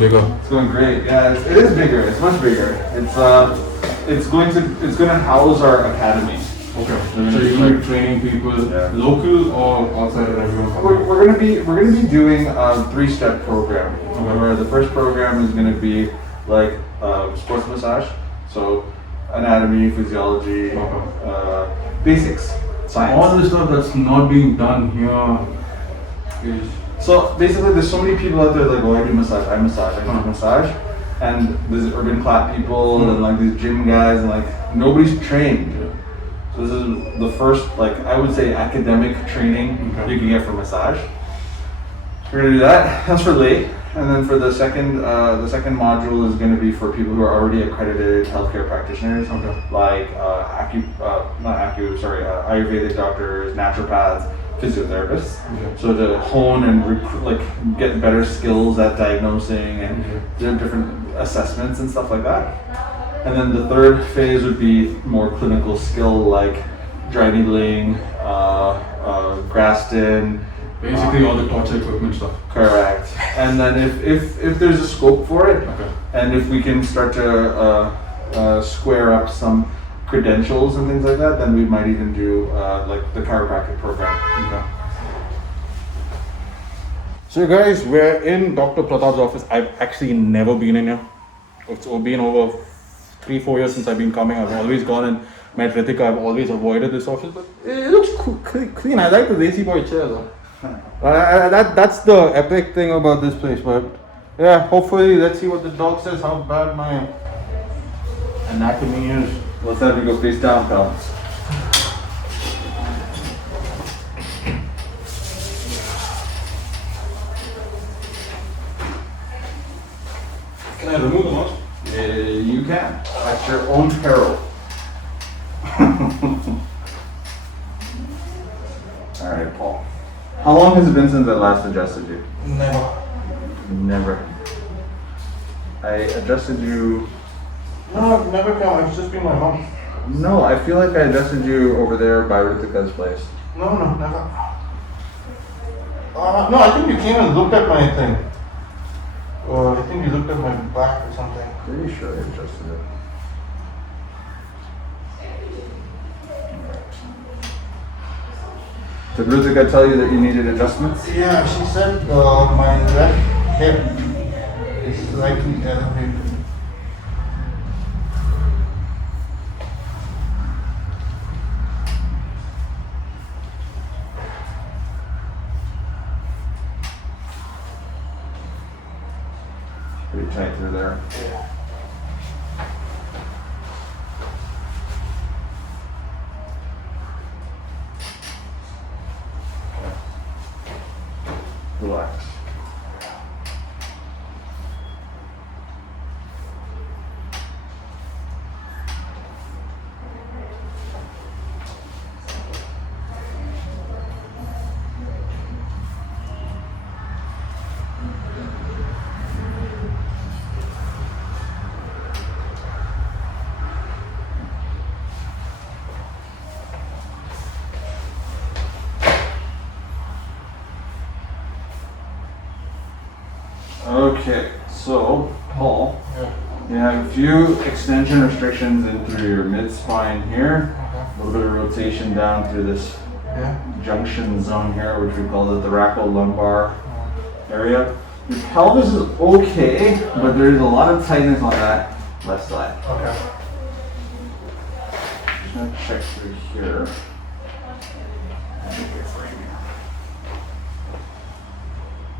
bigger. It's going great. Yeah, it is bigger. It's much bigger. It's going to house our academy. Okay. So you're going to be training people local or outside of everyone? We're going to be doing a 3-step program. Where the first program is going to be like sports massage, so anatomy, physiology, basics, science. All the stuff that's not being done here is. So basically, there's so many people out there like, oh, I do massage, I do massage, and there's urban clap people and like these gym guys, and like nobody's trained. So this is the first, like I would say, academic training you can get for massage. We're gonna do that. That's for late, and then for the second module is going to be for people who are already accredited healthcare practitioners, like Ayurvedic doctors, naturopaths, physiotherapists. So to hone and get better skills at diagnosing and different assessments and stuff like that. And then the third phase would be more clinical skill, like dry needling, Graston. Basically all the torture equipment stuff. Correct. And then if there's a scope for it, and if we can start to square up some credentials and things like that, then we might even do like the chiropractic program. So guys, we're in Dr. Pratap's office. I've actually never been in here. It's been over 3-4 years since I've been coming. I've always gone and met Ritika. I've always avoided this office, but it looks clean. I like the Desi boy chair though. That's the epic thing about this place, but yeah, hopefully let's see what the dog says, how bad my anatomy is. Let's have you go face down, pal. Can I remove the mask? You can, at your own peril. Alright, Paul. How long has it been since I last adjusted you? Never. I adjusted you. No, I've never come. It's just been my mom. No, I feel like I adjusted you over there by Ritika's place. No, never. No, I think you came and looked at my thing. Or I think you looked at my back or something. Pretty sure I adjusted it. Did Ritika tell you that you needed adjustments? Yeah, she said my left hip is slightly elevated. Pretty tight through there. Yeah. Relax. Okay, so Paul, you have a few extension restrictions in through your mid-spine here, a little bit of rotation down through this junction zone here, which we call the thoracolumbar area. Your pelvis is okay, but there's a lot of tightness on that left side. Okay. Just gonna check through here.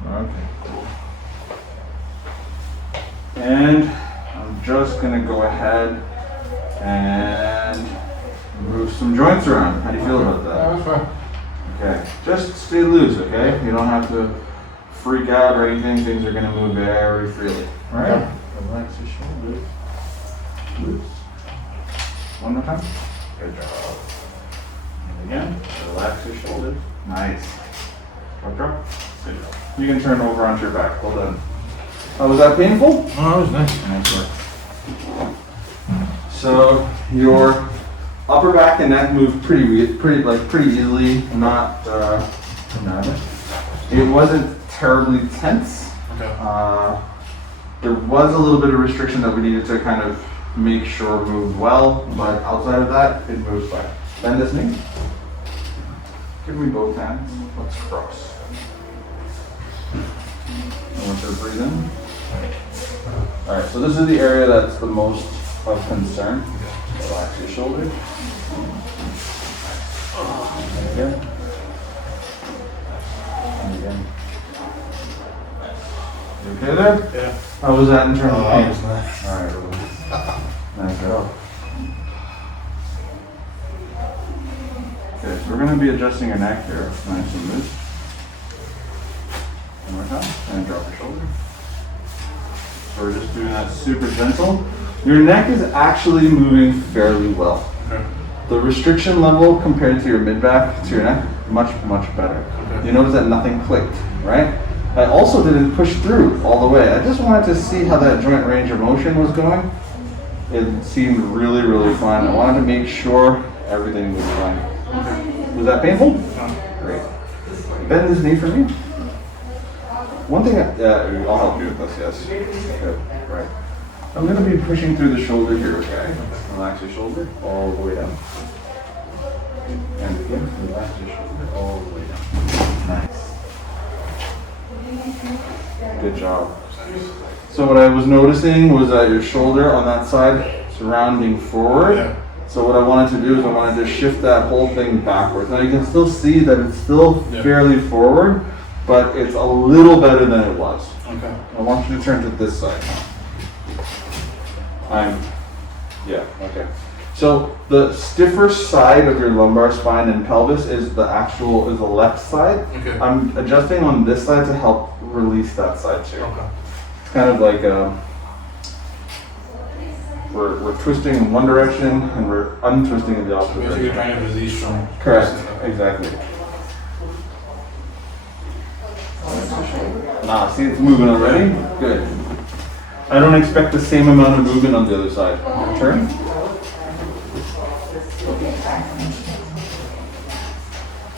Okay, cool. And I'm just gonna go ahead and move some joints around. How do you feel about that? That was fine. Okay, just stay loose, okay? You don't have to freak out or anything. Things are gonna move very freely. All right? Okay. Relax your shoulders. Loose. One more time. Good job. And again, relax your shoulders. Nice. Drop. Good job. You can turn over onto your back. Hold on. Oh, was that painful? Oh, that was nice. Nice work. So your upper back and neck moved pretty easily. Not it wasn't terribly tense. Okay. There was a little bit of restriction that we needed to kind of make sure moved well, but outside of that, it moves fine. Bend this knee. Give me both hands. Let's cross. I want you to breathe in. Alright, so this is the area that's the most of concern. Relax your shoulder. And again. And again. You okay there? Yeah. How was that in terms of pain? It was nice. Alright, release. Nice job. Okay, so we're going to be adjusting your neck here. Nice and loose. One more time. And drop your shoulder. So we're just doing that super gentle. Your neck is actually moving fairly well. Okay. The restriction level compared to your mid-back, to your neck, much, much better. Okay. You notice that nothing clicked, right? I also didn't push through all the way. I just wanted to see how that joint range of motion was going. It seemed really, really fine. I wanted to make sure everything was fine. Okay. Was that painful? No. Great. Bend this knee for me. One thing, I'll help you with this, yes. Good, right. I'm going to be pushing through the shoulder here, okay? Relax your shoulder all the way down. And again, relax your shoulder all the way down. Nice. Good job. So what I was noticing was that your shoulder on that side surrounding forward. Yeah. So what I wanted to do is I wanted to shift that whole thing backwards. Now you can still see that it's still fairly forward, but it's a little better than it was. Okay. I want you to turn to this side. Okay. So the stiffer side of your lumbar spine and pelvis is the left side. Okay. I'm adjusting on this side to help release that side too. Okay. It's kind of like we're twisting in one direction and we're untwisting in the opposite Basically, you're direction. trying to release from. Correct. Exactly. See, it's moving already. Good. I don't expect the same amount of movement on the other side. Turn.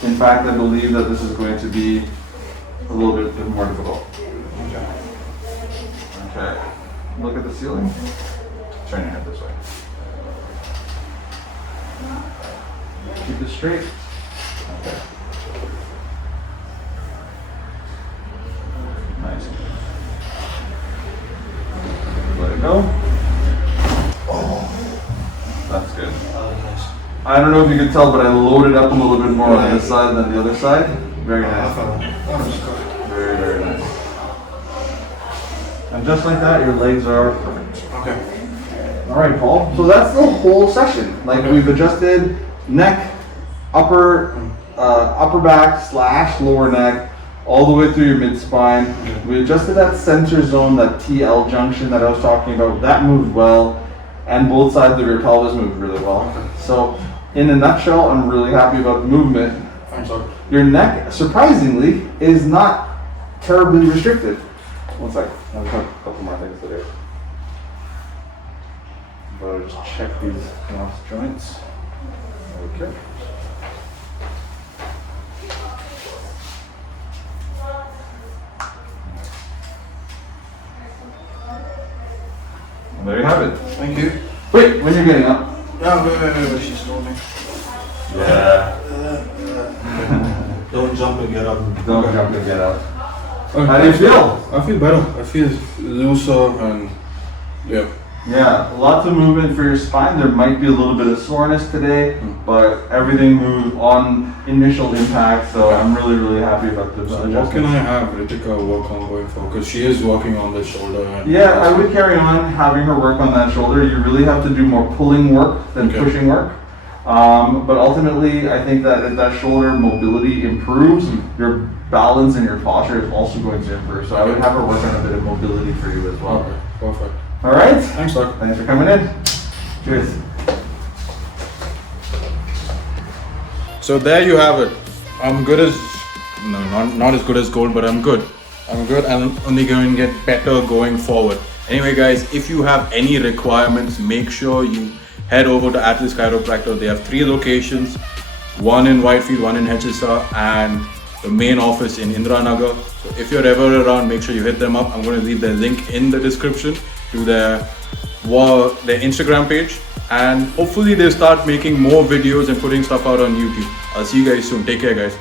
In fact, I believe that this is going to be a little bit more difficult. Okay. Look at the ceiling. Turn your head this way. Keep it straight. Okay. Nice. Let it go. Oh, that's good. Nice. I don't know if you can tell, but I loaded up a little bit more on this side than the other side. Very nice. Very, very nice. And just like that, your legs are perfect. Okay. All right, Paul. So that's the whole session. Like we've adjusted neck, upper back / lower neck, all the way through your mid spine. We adjusted that center zone, that TL junction that I was talking about. That moved well, and both sides of your pelvis moved really well. So, in a nutshell, I'm really happy about the movement. Fine, sorry. Your neck, surprisingly, is not terribly restricted. One sec. I'll have a couple more things to do. But I'll just check these last joints. Okay. And there you have it. Thank you. Wait, when you're getting up. No, wait, she's told me. Yeah. Don't jump and get up. Don't jump and get up. Okay. How do you feel? I feel better. I feel looser and yeah. Yeah, lots of movement for your spine. There might be a little bit of soreness today, but everything moved on initial impact, so I'm really, really happy about this. So what can I have Ritika work on going for? Because she is working on the shoulder. And Yeah, I would carry on having her work on that shoulder. You really have to do more pulling work than pushing work. But ultimately, I think that if that shoulder mobility improves, your balance and your posture is also going to improve. So I would have her work on a bit of mobility for you as well. Okay, perfect. All right? Thanks, Doc. Thanks for coming in. Cheers. So there you have it. I'm good as, no, not as good as gold, but I'm good. I'm good and I'm only going to get better going forward. Anyway, guys, if you have any requirements, make sure you head over to Atlas Chiropractor. They have 3 locations, one in Whitefield, one in Hoysala, and the main office in Indiranagar. So if you're ever around, make sure you hit them up. I'm going to leave their link in the description to their Instagram page, and hopefully they'll start making more videos and putting stuff out on YouTube. I'll see you guys soon. Take care, guys.